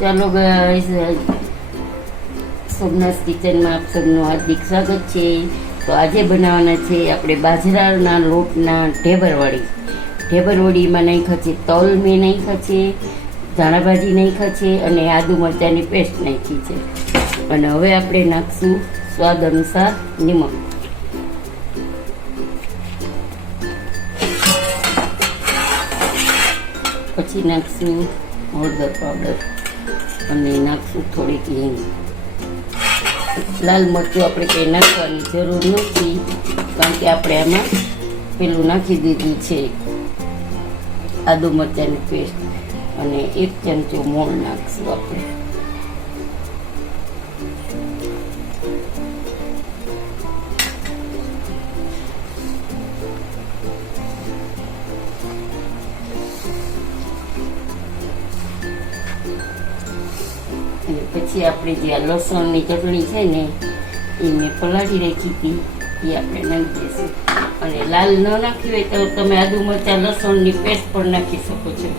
ચાલો ગાઈસ, સોમનાથ કિચનમાં આપ સૌનું હાર્દિક સ્વાગત છે. તો આજે બનાવવાના છે આપણે બાજરાના લોટના ઢેબરવડી. ઢેબરવડીમાં નાખ્યા છે તલ, મેં નાખ્યા છે ધાણાભાજી, નાખ્યા છે અને આદુ મરચાંની પેસ્ટ નાખી છે. અને હવે આપણે નાખશું સ્વાદ અનુસાર નિમક. પછી નાખશું હળદર પાવડર અને નાખશું થોડીક હિંગ. લાલ મરચું આપણે કંઈ નાખવાની જરૂર નથી, કારણ કે આપણે આમાં પેલું નાખી દીધું છે આદુ મરચાંની પેસ્ટ. અને 1 ચમચો મોણ નાખશું આપણે. અને પછી આપણે જે આ લસણની ચટણી છે ને એ મેં પલાળી રાખી હતી, એ આપણે નાખી દઈશું. અને લાલ ન નાખી હોય તો તમે આદુ મરચાં લસણની પેસ્ટ પણ નાખી શકો છો.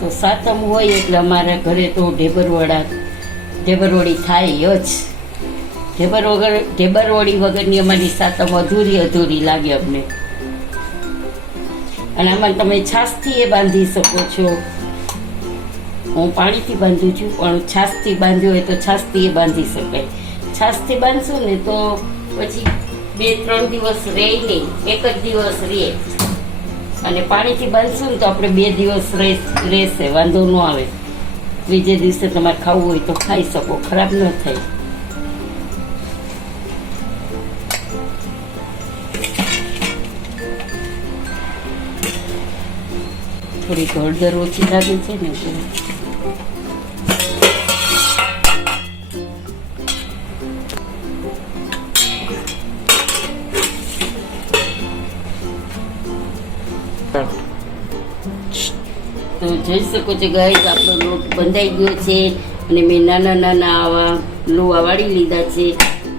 તો સાતમ હોય એટલે અમારા ઘરે તો ઢેબરવડી થાય જ. ઢેબરવડી વગરની અમારી સાતમ અધૂરી લાગે અમને. અને આમાં તમે છાશથી એ બાંધી શકો છો. હું પાણીથી બાંધું છું, પણ છાશથી બાંધ્યું હોય તો છાશથી એ બાંધી શકાય. છાશથી બાંધશું ને તો પછી 2-3 દિવસ રહે નહીં, 1 જ દિવસ રહે. અને પાણીથી બાંધશું ને તો આપણે 2 દિવસ રહેશે, વાંધો ન આવે. ત્રીજે દિવસે તમારે ખાવું હોય તો ખાઈ શકો, ખરાબ ન થાય. થોડીક હળદર ઓછી લાગે છે ને તો જોઈ શકો છો ગાઈસ, આપણો લોટ બંધાઈ ગયો છે. અને મેં નાના આવા લોવા વાળી લીધા છે.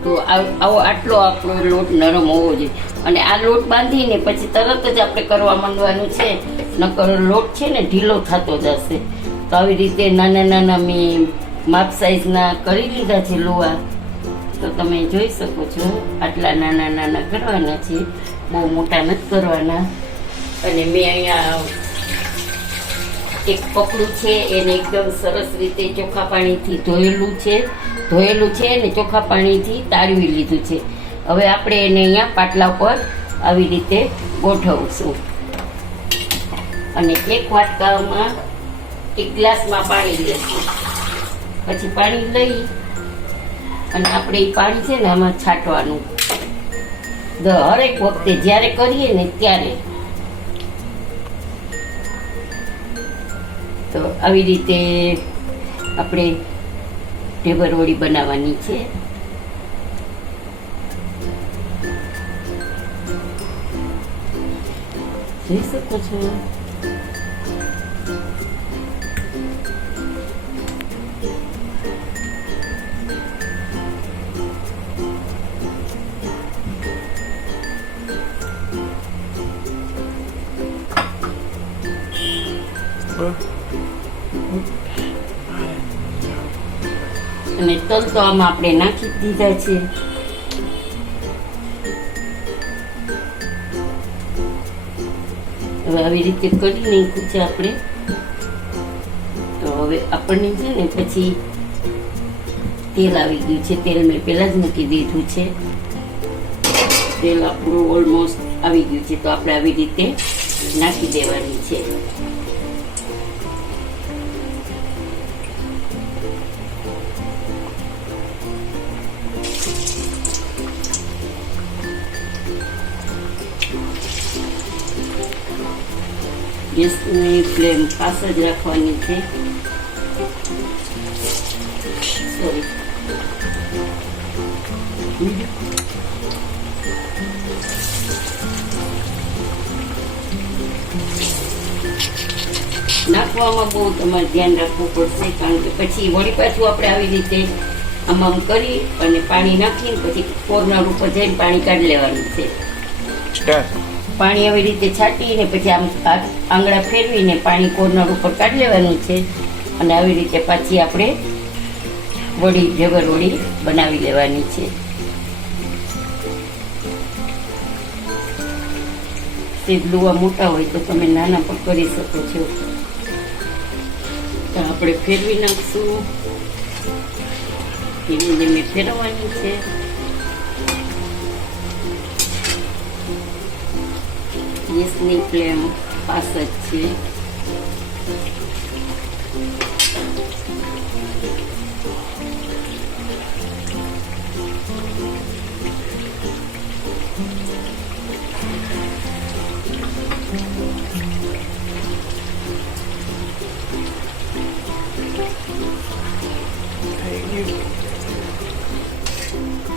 તો આટલો આપણો લોટ નરમ હોવો જોઈએ. અને આ લોટ બાંધીને પછી તરત જ આપણે કરવા માંડવાનું છે, નકર લોટ છે ને ઢીલો થતો જશે. તો આવી રીતે નાના મેં માપ સાઈઝના કરી લીધા છે લોવા. તો તમે જોઈ શકો છો આટલા નાના કરવાના છે, બહુ મોટા નથી કરવાના. અને મેં અહીંયા એક પકડું છે, એને એકદમ સરસ રીતે ચોખ્ખા પાણીથી ધોયેલું છે અને ચોખ્ખા પાણીથી તાળવી લીધું છે. હવે આપણે એને અહીંયા પાટલા પર આવી રીતે ગોઠવશું. અને એક વાટકામાં 1 ગ્લાસમાં પાણી લઈશું. પછી પાણી લઈ અને આપણે એ પાણી છે ને આમાં છાંટવાનું હરેક વખતે જ્યારે કરીએ ને ત્યારે. તો આવી રીતે આપણે ઢેબરવડી બનાવવાની છે. જોઈ શકો છો. અને તલ તો આમાં આપણે નાખી દીધા છે. હવે આવી રીતે કરી નાખ્યું છે આપણે. તો હવે આપણને છે ને પછી તેલ આવી ગયું છે. તેલ મેં પહેલા જ મૂકી દીધું છે. તેલ આપણું ઓલમોસ્ટ આવી ગયું છે. તો આપણે આવી રીતે નાખી દેવાની છે. ગેસની ફ્લેમ ફાસ્ટ જ રાખવાની છે. સોરી, નાખવામાં બહુ તમારે ધ્યાન રાખવું પડશે, કારણ કે પછી વળી પાછું આપણે આવી રીતે આમ કરી અને પાણી નાખીને પછી કોર્નર ઉપર જઈને પાણી કાઢી લેવાનું છે. પાણી આવી રીતે છાંટીને પછી આમ આંગળા ફેરવીને પાણી કોર્નર ઉપર કાઢી લેવાનું છે અને આવી રીતે પાછી આપણે વડી ઢેબર વડી બનાવી લેવાની છે. તે લુવા મોટા હોય તો તમે નાના પણ કરી શકો છો. તો આપણે ફેરવી નાખશું. ધીમે ધીમે ફેરવવાની છે. ગેસની ફ્લેમ પાસ જ છે.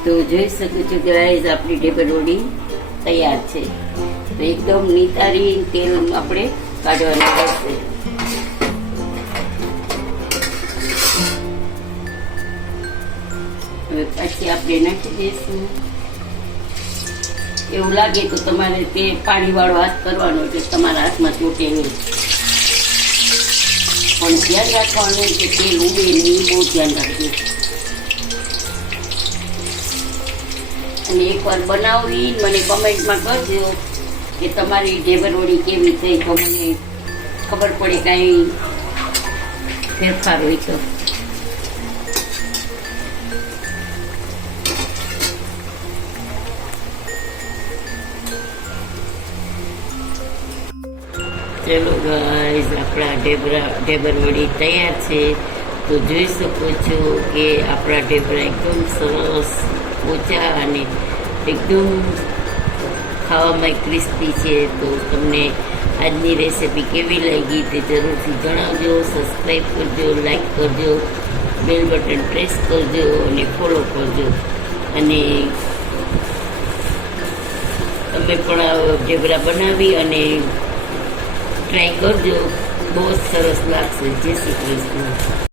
તો જોઈ શકો છો ગાઈઝ આપણી ઢેબર વડી તૈયાર છે. તો એકદમ નિતારી તેલ આપણે કાઢવાનું રહેશે. હવે પછી આપણે નાખી દઈશું. એવું લાગે તો તમારે તે પાણીવાળો હાથ કરવાનો એટલે તમારા હાથમાં ચોટે નહીં. પણ ધ્યાન રાખવાનું કે તેલ ઉડે નહીં, બહુ ધ્યાન રાખજો. અને એકવાર બનાવી મને કમેન્ટમાં કરજો કે તમારી ઢેબર વડી કેવી થઈ, તો મને ખબર પડે કાંઈ ફેરફાર હોય તો. ચલો ગાઈઝ આપણા ઢેબર વડી તૈયાર છે. તો જોઈ શકો છો કે આપણા ઢેબરા એકદમ સરસ પોચા અને એકદમ ખાવામાં ક્રિસ્પી છે. તો તમને આજની રેસીપી કેવી લાગી તે જરૂરથી જણાવજો. સબસ્ક્રાઈબ કરજો, લાઈક કરજો, બેલ બટન પ્રેસ કરજો અને ફોલો કરજો. અને તમે પણ ઢેબરા બનાવી અને ટ્રાય કરજો, બહુ જ સરસ લાગશે. જય શ્રી કૃષ્ણ.